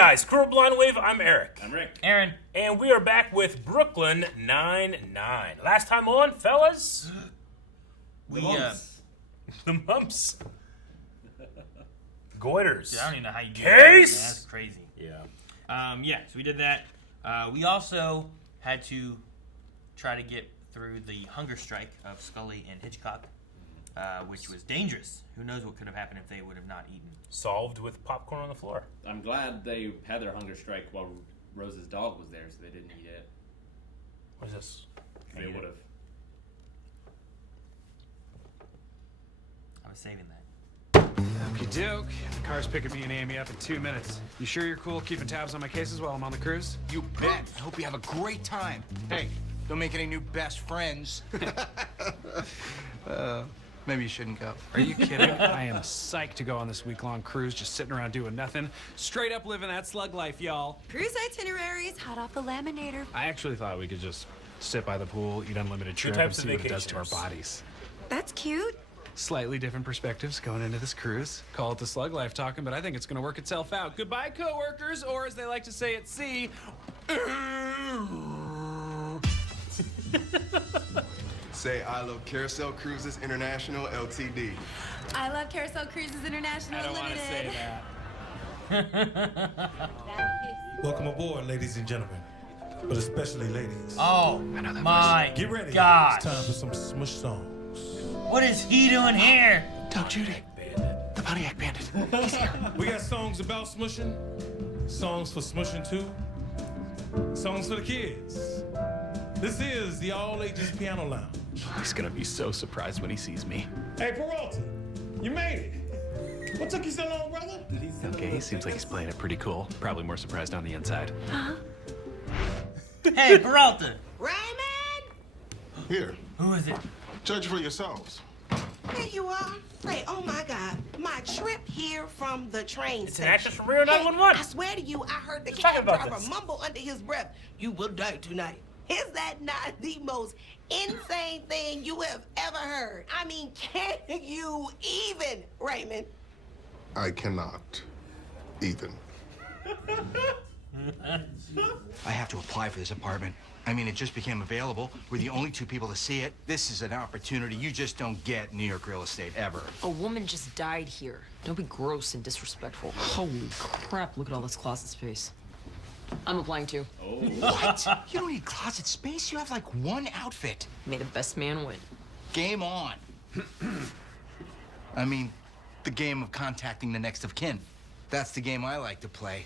guys, Crew Blind Wave, I'm Eric. I'm Rick. Aaron. And we are back with Brooklyn Nine-Nine. Last time on, fellas? The mumps. Goiters. I don't even know how you do Case? that. That's crazy. Yeah. So we did that. We also had to try to get through the hunger strike of Scully and Hitchcock, which was dangerous. Who knows what could have happened if they would have not eaten. Solved with popcorn on the floor. I'm glad they had their hunger strike while Rose's dog was there, so they didn't eat it. What is this? They would have. I was saving that. Okie doke. The car's picking me and Amy up in 2 minutes. You sure you're cool keeping tabs on my cases while I'm on the cruise? You bet. I hope you have a great time. Hey, don't make any new best friends. Maybe you shouldn't go. Are you kidding? I am psyched to go on this week-long cruise, just sitting around doing nothing. Straight up living that slug life, y'all. Cruise itineraries, hot off the laminator. I actually thought we could just sit by the pool, eat unlimited shrimp, and types of see what it does to our vacationers. bodies. That's cute. Slightly different perspectives going into this cruise. Call it the slug life talking, but I think it's going to work itself out. Goodbye, coworkers, or as they like to say at sea, Say I love Carousel Cruises International Ltd. I love Carousel Cruises International I don't want to say that. Welcome aboard, ladies and gentlemen, but especially ladies. Oh my Get ready. gosh. It's time for some smush songs. What is he doing here? Doug Judy, the Pontiac Bandit. He's here. We got songs about smushing, songs for smushing too, songs for the kids. This is the All Ages Piano Lounge. He's going to be so surprised when he sees me. Hey, Peralta, you made it. What took you so long, brother? Okay, he seems like he's playing it pretty cool. Probably more surprised on the inside. Hey, Peralta. Raymond! Here, Who is it? judge for yourselves. There you are. Hey, oh my God. My trip here from the train It's an station. actress from Rio Hey, 911. I swear to you, I heard the Talking cab about driver this. mumble under his breath, "You will die tonight." Is that not the most insane thing you have ever heard? I mean, can you even, Raymond? I cannot, Ethan. I have to apply for this apartment. I mean, it just became available. We're the only two people to see it. This is an opportunity you just don't get in New York real estate, ever. A woman just died here. Don't be gross and disrespectful. Holy crap, look at all this closet space. I'm applying too. What? You don't need closet space. You have like one outfit. May the best man win. Game on. I mean, the game of contacting the next of kin. That's the game I like to play.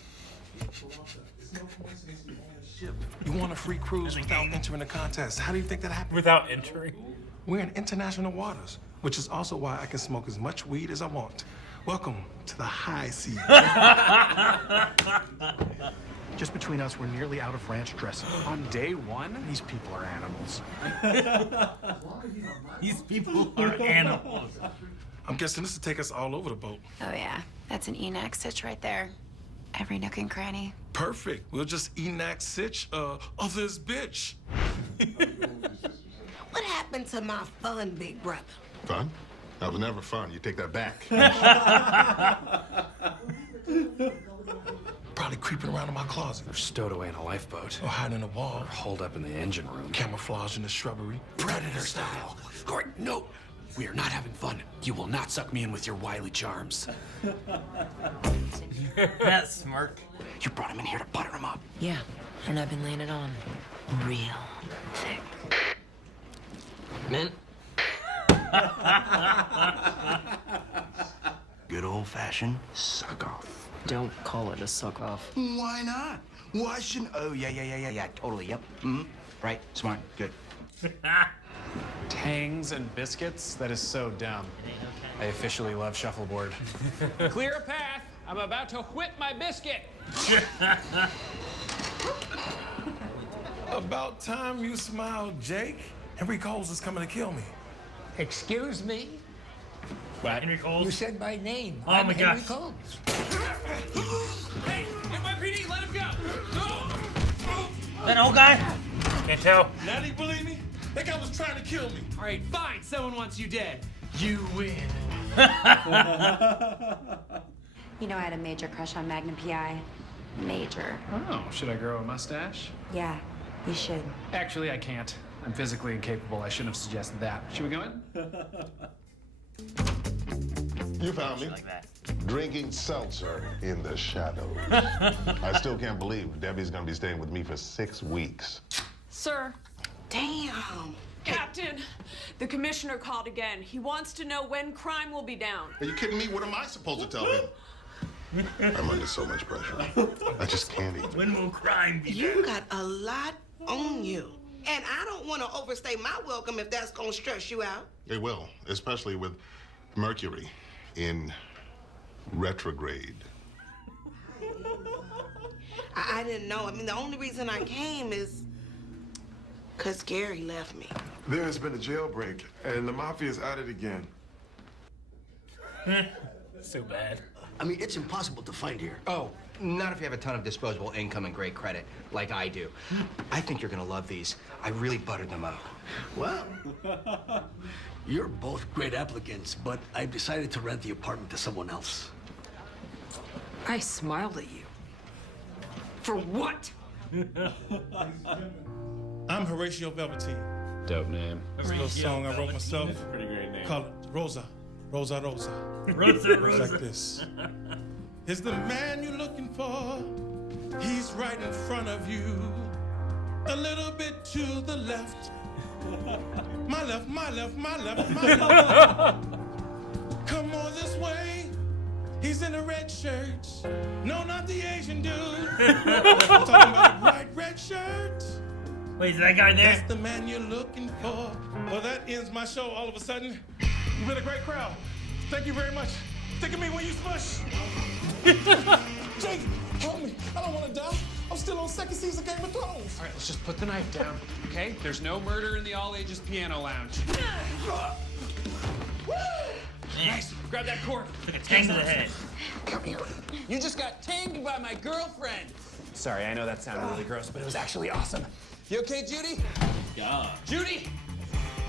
You want a free cruise without entering the contest. How do you think that happened? Without entering. We're in international waters, which is also why I can smoke as much weed as I want. Welcome to the high seas. Just between us, we're nearly out of ranch dressing. On day one, these people are animals. These people are animals. I'm guessing this will take us all over the boat. Oh yeah, that's an E-neck stitch right there. Every nook and cranny. Perfect. We'll just enact sitch of this bitch. What happened to my fun, big brother? Fun? That was never fun. You take that back. Probably creeping around in my closet. They're stowed away in a lifeboat. Or hiding in the wall. Or holed up in the engine room. Camouflage in the shrubbery. Predator style. All right, no. We are not having fun. You will not suck me in with your wily charms. That smirk. You brought him in here to butter him up. Yeah, and I've been laying it on. Real thick. Mint. Good old-fashioned suck-off. Don't call it a suck-off. Why not? Why shouldn't... Oh, yeah, totally, yep. Right, smart, good. Tangs and biscuits? That is so dumb. I officially love shuffleboard. Clear a path. I'm about to whip my biscuit. About time you smiled, Jake. Henry Coles is coming to kill me. Excuse me? What? Henry Coles? You said my name. Oh I'm my Henry gosh. Coles. Hey, NYPD, let him go. That old guy? Can't tell. Now do you believe me? That guy was trying to kill me. All right, fine. Someone wants you dead. You win. You know I had a major crush on Magnum PI. major. Oh, should I grow a mustache? Yeah, you should. Actually, I can't. I'm physically incapable. I shouldn't have suggested that. Should we go in? You found me. Like that. Drinking seltzer in the shadows. I still can't believe Debbie's gonna be staying with me for 6 weeks. Sir. Damn. Captain, the commissioner called again. He wants to know when crime will be down. Are you kidding me? What am I supposed to tell him? I'm under so much pressure. I just can't even. When will crime be You down? got a lot on you. And I don't want to overstay my welcome if that's going to stress you out. It will, especially with Mercury in retrograde. I didn't know. I mean, the only reason I came is because Gary left me. There has been a jailbreak, and the mafia's at it again. So bad. I mean, it's impossible to find here. Oh, not if you have a ton of disposable income and great credit, like I do. I think you're gonna love these. I really buttered them up. Well, you're both great applicants, but I've decided to rent the apartment to someone else. I smiled at you. For what? I'm Horatio Velveteen. Dope name. This little song I wrote myself. Pretty great name. Called Rosa. Rosa, Rosa. Rosa, It's Rosa. like this. Is the man you're looking for? He's right in front of you. A little bit to the left. My left, my left, my left, my left. Come on this way. He's in a red shirt. No, not the Asian dude. I'm talking about a bright red shirt. Wait, is that guy there? That's the man you're looking for. Well, that ends my show all of a sudden. You've been a great crowd. Thank you very much. Think of me when you smush. Jake, help me. I don't want to die. I'm still on second season Game of Thrones. All right, let's just put the knife down, okay? There's no murder in the all-ages piano lounge. Nice. Grab that cord. Took a tang to the head. Come here. You just got tanged by my girlfriend. Sorry, I know that sounded really gross, but it was actually awesome. You okay, Judy? God. Judy!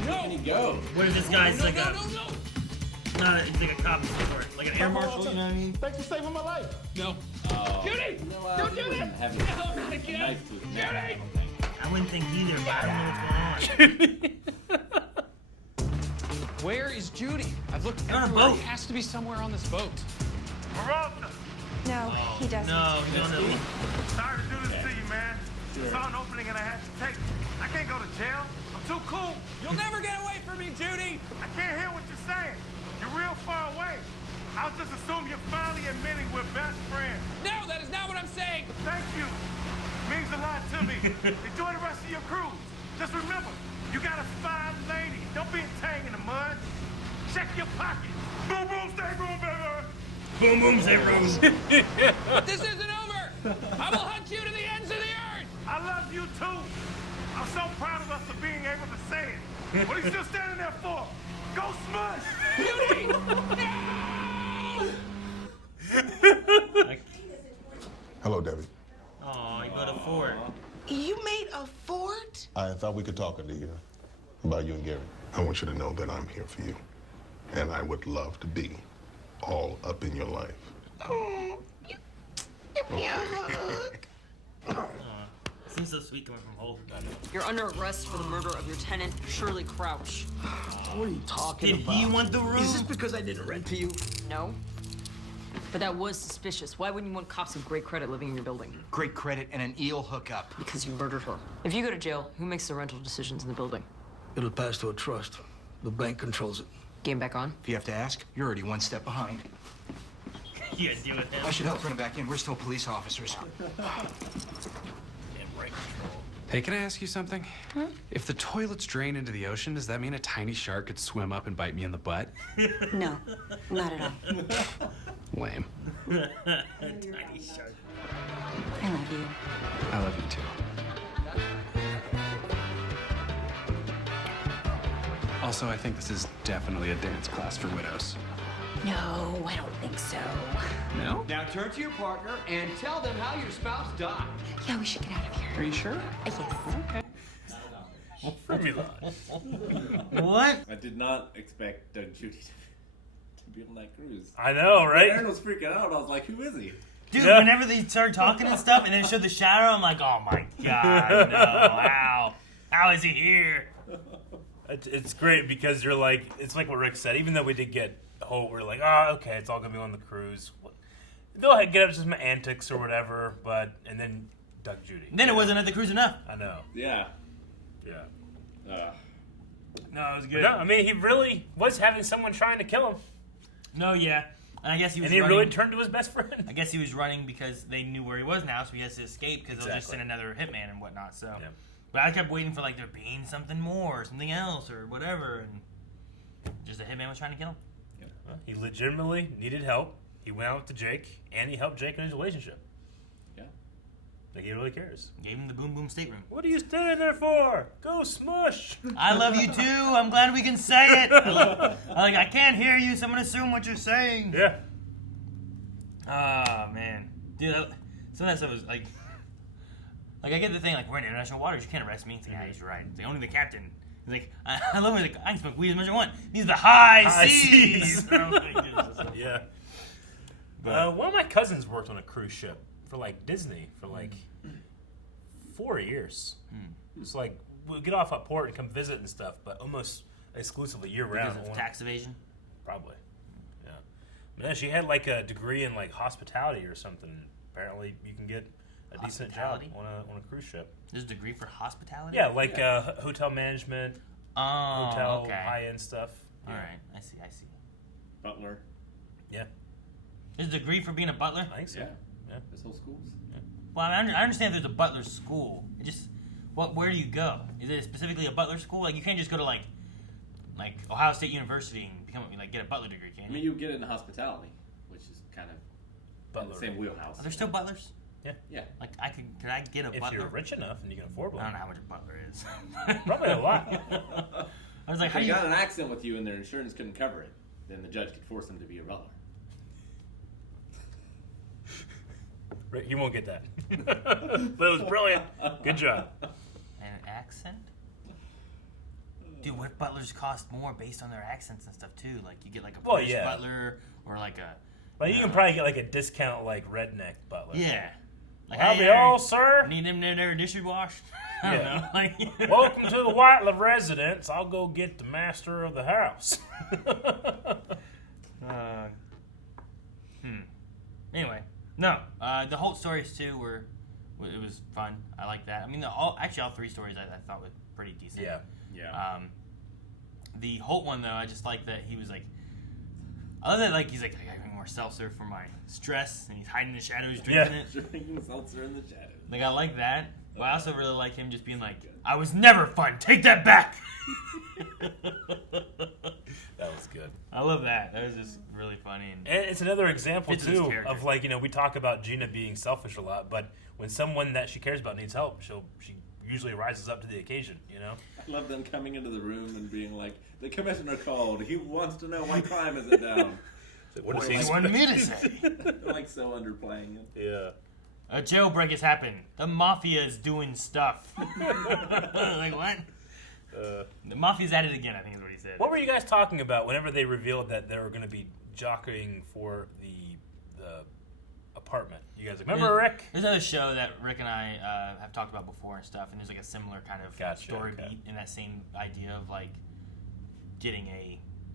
No! Where can he go? What if this guy's like a... No. Not a, it's like a cop support, like an air marshal, you know what I mean? Thanks for saving my life. No. Judy! You know what? Don't He do wouldn't that! have No, not a again! knife to his neck, I Judy! don't think. I wouldn't think either, but I don't know what's going on. Where is Judy? I've looked On a everywhere. boat. He has to be somewhere on this boat. No, he doesn't. No, no, no. Sorry to do this to you, man. Saw an opening and I had to take it. I can't go to jail. I'm too cool. You'll never get away from me, Judy! I can't hear what you're saying. You're real far away. I'll just assume you're finally admitting we're best friends. No, that is not what I'm saying! Thank you. Means a lot to me. Enjoy the rest of your cruise. Just remember, you got a fine lady. Don't be a tang in the mud. Check your pockets. Boom, boom, stay boom, baby. Boom, boom, say room. This isn't over! I will hunt you to the ends of the earth! I love you too. I'm so proud of us for being able to say it. What are you still standing there for? Go smush! Judy! Hello, Debbie. Oh, you got a fort. You made a fort? I thought we could talk about you and Gary. I want you to know that I'm here for you. And I would love to be all up in your life. Oh, give me a hug. Seems so sweet coming from Holt. You're under arrest for the murder of your tenant, Shirley Crouch. What are you talking Did about? he want the room? Is this because I didn't rent to you? No. But that was suspicious. Why wouldn't you want cops with great credit living in your building? Great credit and an eel hookup. Because you murdered her. If you go to jail, who makes the rental decisions in the building? It'll pass to a trust. The bank controls it. Game back on? If you have to ask, you're already one step behind. You gotta deal with him. I should help bring him back in. We're still police officers. Hey, can I ask you something? If the toilets drain into the ocean, does that mean a tiny shark could swim up and bite me in the butt? No, not at all. Lame. Tiny shark. I love you. I love you too. Also, I think this is definitely a dance class for widows. No, I don't think so. No? Now turn to your partner and tell them how your spouse died. Yeah, we should get out of here. Are you sure? Yes. Okay. Formula. What? I did not expect Doug Judy to be on that cruise. I know, right? Aaron was freaking out. I was like, who is he? Dude, whenever they start talking and stuff, and then it showed the shadow, I'm like, oh my god, no, how is he here? It's great because you're like, it's like what Rick said. Even though we did get Holt, we're like, oh, okay, it's all gonna be on the cruise. They'll get up to some antics or whatever, and then Doug Judy. Then it wasn't at the cruise enough. I know. Yeah. No, it was good. No, I mean, he really was having someone trying to kill him. No, yeah. And I guess he was And he running, really turned to his best friend. I guess he was running because they knew where he was now, so he has to escape because they'll just Exactly. send another hitman and whatnot. So, Yeah. But I kept waiting for like there being something more, or something else, or whatever, and just a hitman was trying to kill him. Well, he legitimately needed help. He went out to Jake, and he helped Jake in his relationship. Yeah. Like, he really cares. Gave him the boom boom stateroom. What are you standing there for? Go smush! I love you too. I'm glad we can say it. I can't hear you, so I'm gonna assume what you're saying. Yeah. Oh man, dude, some of that stuff was like I get the thing like we're in international waters, you can't arrest me. It's like, yeah, he's right. It's like, only the captain. He's like, I love when like, I can smoke weed as much as I want. These are the high seas. Yeah. One of my cousins worked on a cruise ship for like Disney for like 4 years. It's like we'll get off at port and come visit and stuff, but almost exclusively year round. Because of tax evasion? Probably. Yeah. Man, she had like a degree in like hospitality or something. Apparently, you can get a decent job on a cruise ship. There's a degree for hospitality? Yeah, like hotel management, hotel okay. high-end stuff. All Yeah. right, I see. Butler. Yeah. There's a degree for being a butler? I think so. Yeah. This whole school's. Yeah. Well, I understand there's a butler school. It just, where do you go? Is it specifically a butler school? Like, you can't just go to like Ohio State University and become get a butler degree, can you? I mean, you get into hospitality, which is kind of in the same wheelhouse. Are there still butlers? Yeah. Yeah. Like, could I get a If butler? you're rich enough and you can afford one. I don't know how much a butler is. Probably a lot. I was like, if how they do you got an accident with you and their insurance couldn't cover it, then the judge could force them to be a butler. Rick, you won't get that. But it was brilliant. Good job. And an accent? Dude, what if butlers cost more based on their accents and stuff too? Like you get like a British butler or like a. But you can probably get like a discount like redneck butler. Yeah. Like, Howdy all, sir. Need them their dishes washed? I don't know. Like, welcome to the Whitelaw residence. I'll go get the master of the house. Anyway, no. The Holt stories too it was fun. I like that. I mean, all three stories I thought were pretty decent. Yeah. Yeah. The Holt one though, I just like that he was like. I love that he's like, I gotta more seltzer for my stress, and he's hiding in the shadows drinking it. Drinking seltzer in the shadows. Like I like that. But I also really like him just being like, I was never fun. Take that back. That was good. I love that. That was just really funny. And it's another example fits his too character. of we talk about Gina being selfish a lot, but when someone that she cares about needs help, she usually rises up to the occasion. I love them coming into the room and being like, the commissioner called. He wants to know why crime isn't down. What does he want me to say? Like so underplaying it. Yeah. A jailbreak has happened. The mafia is doing stuff. Like what? The mafia's at it again, I think is what he said. What were you guys talking about whenever they revealed that they were going to be jockeying for the apartment? You guys remember Rick? There's another show that Rick and I have talked about before and stuff, and there's like a similar kind of story beat in that same idea of like getting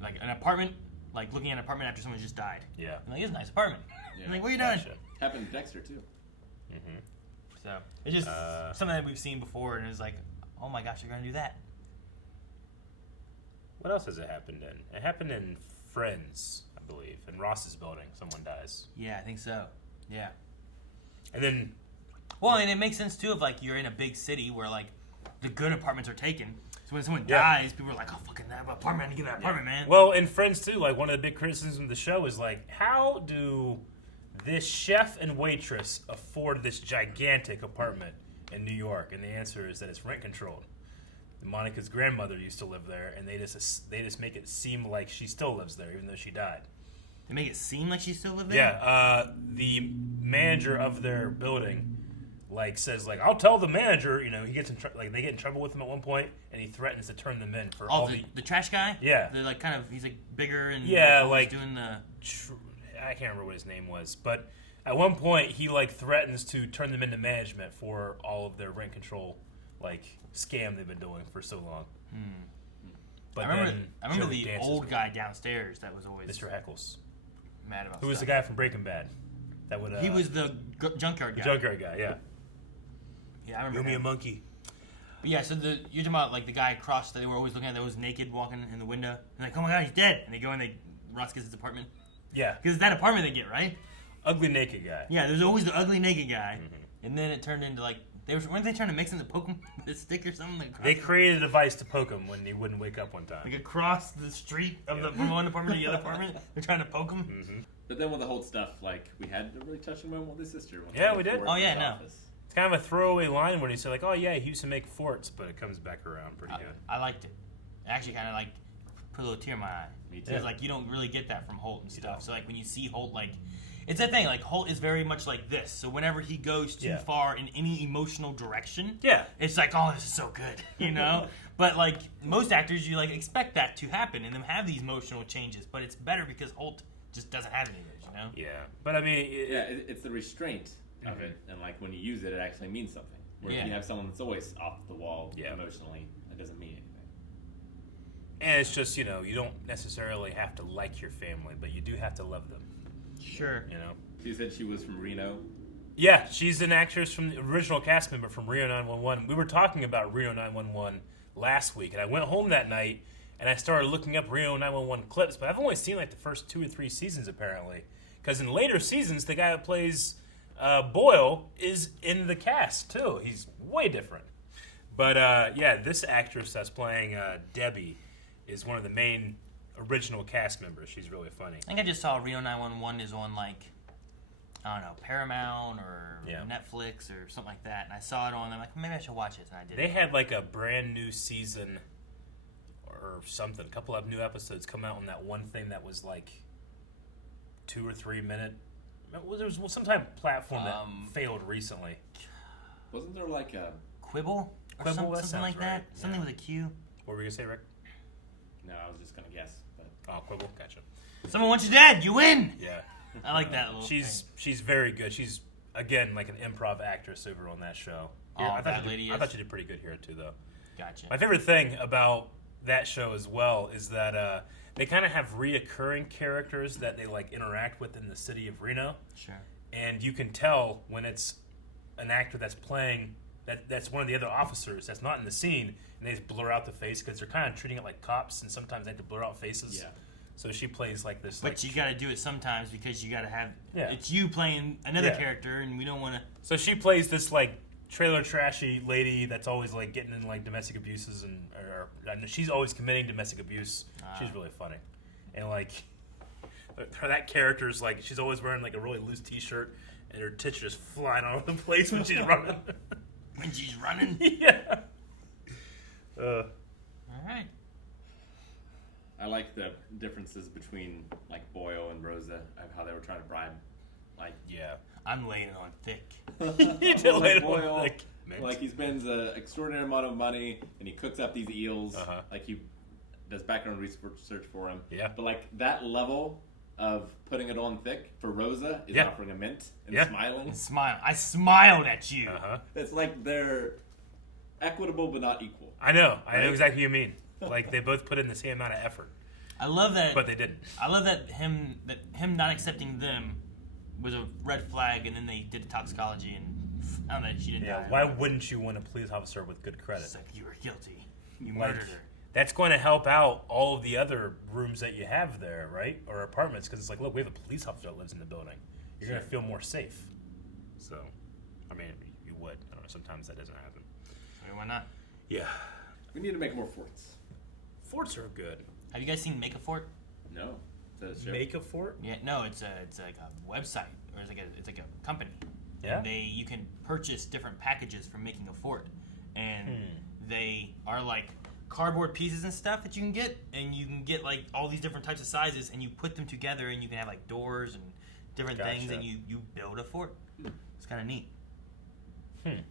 an apartment, like looking at an apartment after someone just died. Yeah. And like, it's a nice apartment. Yeah. I'm like, what are you doing? Happened to Dexter too. Mm-hmm. So it's just something that we've seen before, and it's like, oh my gosh, you're gonna do that. What else has it happened in? It happened in Friends, I believe, in Ross's building. Someone dies. Yeah, I think so. Yeah. And then, well, and it makes sense too if you're in a big city where the good apartments are taken. So when someone dies, people are like, "Oh, fucking that apartment! I need to get that apartment, man." Well, in Friends too, one of the big criticisms of the show is how do this chef and waitress afford this gigantic apartment in New York? And the answer is that it's rent controlled. Monica's grandmother used to live there, and they just make it seem like she still lives there, even though she died. They make it seem like she still lives there? Yeah, the manager of their building, says, I'll tell the manager, he gets in they get in trouble with him at one point, and he threatens to turn them in for all the trash guy? Yeah. They're he's bigger and yeah, doing the... I can't remember what his name was, but At one point, he like threatens to turn them into management for all of their rent control like scam they've been doing for so long. But I remember Joey the dances old with guy downstairs that was always Mr. Heckles, mad about who was the stuff. guy from Breaking Bad. That would He was the junkyard guy. The junkyard guy, yeah. Yeah, I remember. Give me a him. monkey. But yeah, so you're talking about like the guy across that they were always looking at that was naked walking in the window. And like, oh my god, he's dead. And they go and Ross gets his apartment. Yeah. Because it's that apartment they get, right? Ugly naked guy. Yeah, there's always the ugly naked guy. And then it turned into like, weren't they trying to mix him to poke him with a stick or something? Like, They created a device to poke him when he wouldn't wake up one time. like across the street of from one apartment to the other apartment. They're trying to poke him. But then with the whole stuff, like, we had a really touching moment with his sister. When Yeah, they we went did. for it Oh, in yeah, his no. office. It's kind of a throwaway line when he said like, "Oh yeah, he used to make forts," but it comes back around pretty good. I liked it. It actually kind of like put a little tear in my eye. Me too. Because like you don't really get that from Holt and stuff. So like when you see Holt, like it's that thing. Like Holt is very much like this. So whenever he goes too far in any emotional direction, it's like, oh, this is so good, you know. But like most actors, you like expect that to happen and them have these emotional changes. But it's better because Holt just doesn't have any of those, you know. Yeah, but I mean, it's the restraint of it, and like when you use it, it actually means something. Where if you have someone that's always off the wall emotionally, it doesn't mean anything. And it's just, you know, you don't necessarily have to like your family, but you do have to love them. Sure. You know. You said she was from Reno. Yeah, she's an actress from the original cast member from Reno 911. We were talking about Reno 911 last week, and I went home that night and I started looking up Reno 911 clips, but I've only seen like the first 2 or 3 seasons apparently, because in later seasons the guy that plays Boyle is in the cast too. He's way different. But yeah, this actress that's playing Debbie is one of the main original cast members. She's really funny. I think I just saw Reno 911 is on like, I don't know, Paramount or Netflix or something like that. And I saw it on, I'm like, maybe I should watch it. And I did. They had like a brand new season or something, a couple of new episodes come out on that one thing that was like 2 or 3 minute. There was some type of platform that failed recently. Wasn't there like a Quibble? Or Quibble, something sounds like that? right. Something with a Q? What were you going to say, Rick? No, I was just gonna guess. But... Quibble, gotcha. Someone wants you dead, you win! Yeah. I like that little She's very good. She's, again, like an improv actress over on that show. Oh, I that lady is? I thought she did pretty good here, too, though. Gotcha. My favorite thing about that show as well is that they kind of have reoccurring characters that they like interact with in the city of Reno. Sure. And you can tell when it's an actor that's playing that's one of the other officers that's not in the scene, and they just blur out the face because they're kind of treating it like cops, and sometimes they have to blur out faces. Yeah. So she plays like this. But you got to do it sometimes because you got to have it's you playing another character, and we don't want to. So she plays this like trailer trashy lady that's always like getting in like domestic abuses and she's always committing domestic abuse. She's really funny, and like that character's like she's always wearing like a really loose T-shirt, and her tits are just flying all over the place when she's running. When she's running. Yeah. All right. I like the differences between like Boyle and Rosa of how they were trying to bribe. Like, I'm laying it on thick. You did lay it on Boyle, thick. like he spends an extraordinary amount of money and he cooks up these eels. Like he does background research for him. Yeah. But like that level of putting it on thick for Rosa is offering a mint and smiling. I smiled at you. It's like they're equitable but not equal. I know exactly what you mean. Like they both put in the same amount of effort. I love that, but they didn't. I love that him not accepting them was a red flag, and then they did toxicology, and I don't know, she didn't die. Why wouldn't you want a police officer with good credit? It's like you were guilty. You Like, murdered her. That's going to help out all of the other rooms that you have there, right? Or apartments, because it's like, look, we have a police officer that lives in the building. You're going to feel more safe. So, I mean, you would. I don't know, sometimes that doesn't happen. I mean, why not? Yeah. We need to make more forts. Forts are good. Have you guys seen Make a Fort? No. Is that a show? Make a Fort? Yeah, no, it's like a website, or it's like a company. Yeah. And you can purchase different packages for making a fort, and they are like cardboard pieces and stuff that you can get, and you can get like all these different types of sizes, and you put them together, and you can have like doors and different things, and you build a fort. It's kind of neat.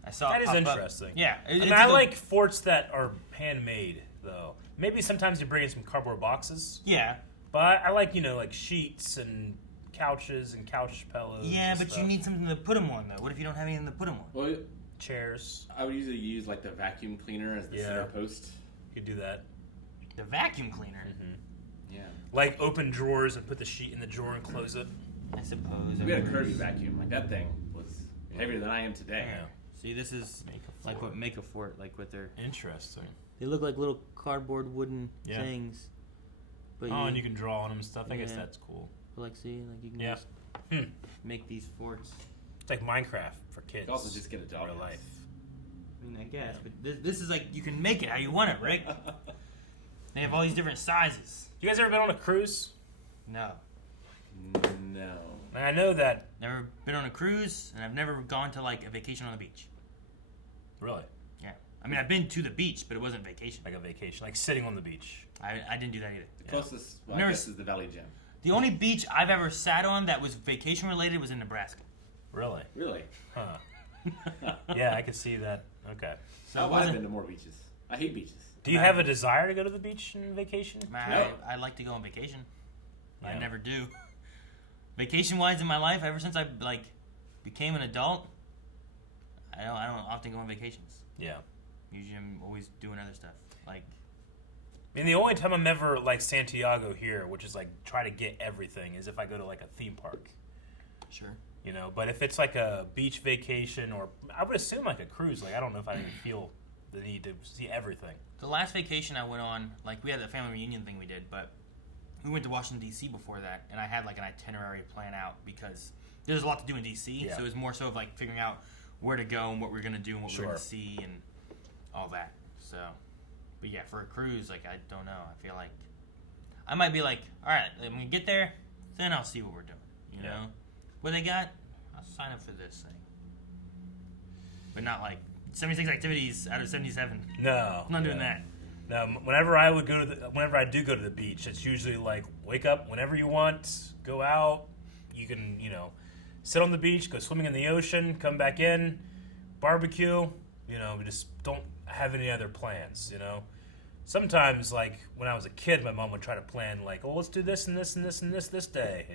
I saw that it is pop interesting. Up. Yeah, I like forts that are handmade, though. Maybe sometimes you bring in some cardboard boxes. Yeah. But I like, like sheets and couches and couch pillows. Yeah, and but stuff. you need something to put them on, though. What if you don't have anything to put them on? Well, chairs. I would usually use like the vacuum cleaner as the center post. You could do that. The vacuum cleaner? Yeah. Like open drawers and put the sheet in the drawer and close it. I suppose. We had a Kirby vacuum. Like that thing was heavier than I am today. Yeah. See, this is like what Make a Fort, like with their... Interesting. They look like little cardboard wooden Yeah. things. But and you can draw on them and stuff. I guess Yeah. that's cool. But like, see, like you can Yeah. just make these forts. It's like Minecraft for kids. You can also just get a dog real house. life. I mean, I guess, but this is like, you can make it how you want it, Rick. They have all these different sizes. You guys ever been on a cruise? No. No. I know that. Never been on a cruise, and I've never gone to like a vacation on the beach. Really? Yeah. I mean, I've been to the beach, but it wasn't vacation. Like a vacation, like sitting on the beach. I didn't do that either. The closest, well, I Never guess, is the Valley Gym. The only beach I've ever sat on that was vacation related was in Nebraska. Really? Really? Huh. Yeah, I could see that. Okay. So I've been to more beaches. I hate beaches. Do you have a desire to go to the beach on vacation? I like to go on vacation. I Yeah. never do. Vacation-wise in my life, ever since I like became an adult, I don't often go on vacations. Yeah. Usually I'm always doing other stuff. Like, I mean, the only time I'm ever like Santiago here, which is like try to get everything, is if I go to like a theme park. Sure. You know, but if it's like a beach vacation, or I would assume like a cruise, like I don't know if I even feel the need to see everything. the last vacation I went on, like we had a family reunion thing we did, but we went to Washington D.C. before that, and I had like an itinerary plan out because there's a lot to do in D.C. Yeah. So it was more so of like figuring out where to go and what we're gonna do and what we're Sure. gonna see and all that. So, but yeah, for a cruise, like I don't know. I feel like I might be like, all right, I'm gonna get there, then I'll see what we're doing. You know, what they got, I'll sign up for this thing, but not like 76 activities out of 77. No, I'm not doing that. No, whenever I do go to the beach, it's usually like wake up whenever you want, go out. You can, sit on the beach, go swimming in the ocean, come back in, barbecue. We just don't have any other plans. Sometimes, like when I was a kid, my mom would try to plan like, oh, let's do this and this and this and this day.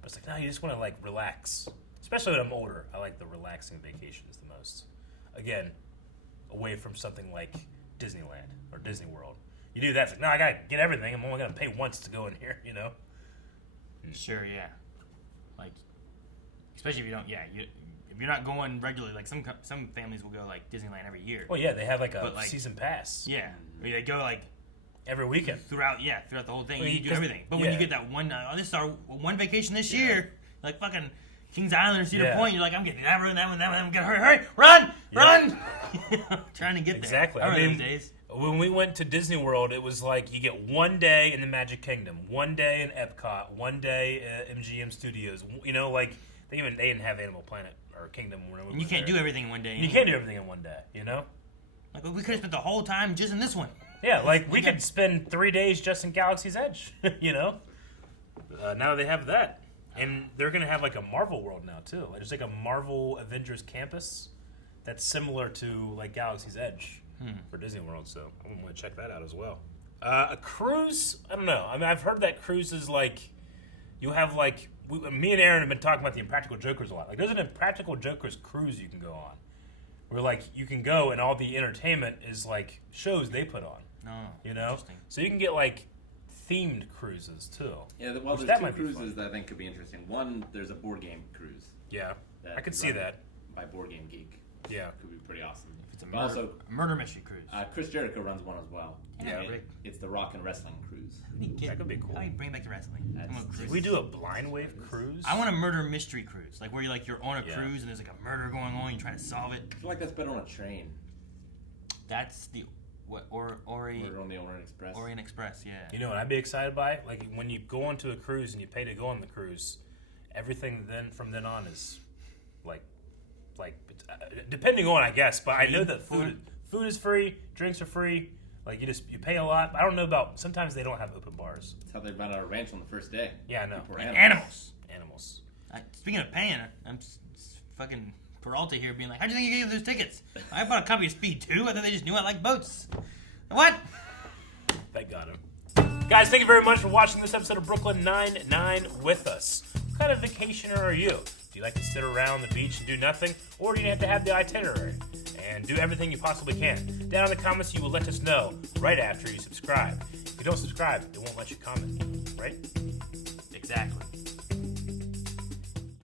But it's like, no, you just want to like relax. Especially when I'm older, I like the relaxing vacations the most. Again, away from something like Disneyland or Disney World. You do that, it's like, no, I gotta get everything. I'm only gonna pay once to go in here, Sure, yeah. Like, especially if you don't, if you're not going regularly, like some families will go like Disneyland every year. Well, yeah, they have like a But, like, season pass. Yeah, they go like every weekend throughout the whole thing. Well, You do 'cause- everything. But when you get that one, this is our one vacation this year, like fucking Kings Island or Cedar Point, you're like, I'm getting that one, I'm gonna hurry, run! Trying to get there. Exactly. I I remember mean, those days. when we went to Disney World, it was like you get one day in the Magic Kingdom, one day in Epcot, one day at MGM Studios. Like they didn't have Animal Planet or Kingdom. And you can't do everything in one day. You can't do everything in one day. Like we could have spent the whole time just in this one. Yeah, like we could spend 3 days just in Galaxy's Edge. Now that they have that. And they're going to have like a Marvel world now too. There's like a Marvel Avengers campus that's similar to like Galaxy's Edge for Disney World. So I'm going to check that out as well. A cruise, I don't know. I mean, I've heard that cruises like you have like me and Aaron have been talking about the Impractical Jokers a lot. Like there's an Impractical Jokers cruise you can go on, where like you can go and all the entertainment is like shows they put on. Oh, Interesting. So you can get like themed cruises too. Yeah, well, Which there's two might be cruises fun. that I think could be interesting. One, there's a board game cruise. Yeah, I could see that. By Board Game Geek. Yeah. Could be pretty awesome. It's a But murder mystery cruise. Chris Jericho runs one as well. Yeah, And Rick. it's the Rock and Wrestling Cruise. That could be cool. How do you bring back the wrestling? Did we do a blind wave cruise? I want a murder mystery cruise, like where you're on a Yeah. cruise and there's like a murder going on, you try to solve it. I feel like that's better on a train. That's the Murder on the Orient Express. Orient Express, yeah. You know what I'd be excited by? Like when you go onto a cruise and you pay to go on the cruise, everything then from then on is like depending on, I guess. But I know that food is free, drinks are free. Like you pay a lot. I don't know about. Sometimes they don't have open bars. That's how they run our ranch on the first day. Yeah, I know. People were And animals. Animals. Speaking of paying, I'm fucking Peralta here being like, how'd you think you gave those tickets? I bought a copy of Speed 2. I thought they just knew I like boats. What? They got him. Guys, thank you very much for watching this episode of Brooklyn Nine-Nine with us. What kind of vacationer are you? Do you like to sit around the beach and do nothing? Or do you have to have the itinerary and do everything you possibly can? Down in the comments, you will let us know right after you subscribe. If you don't subscribe, it won't let you comment, right? Exactly.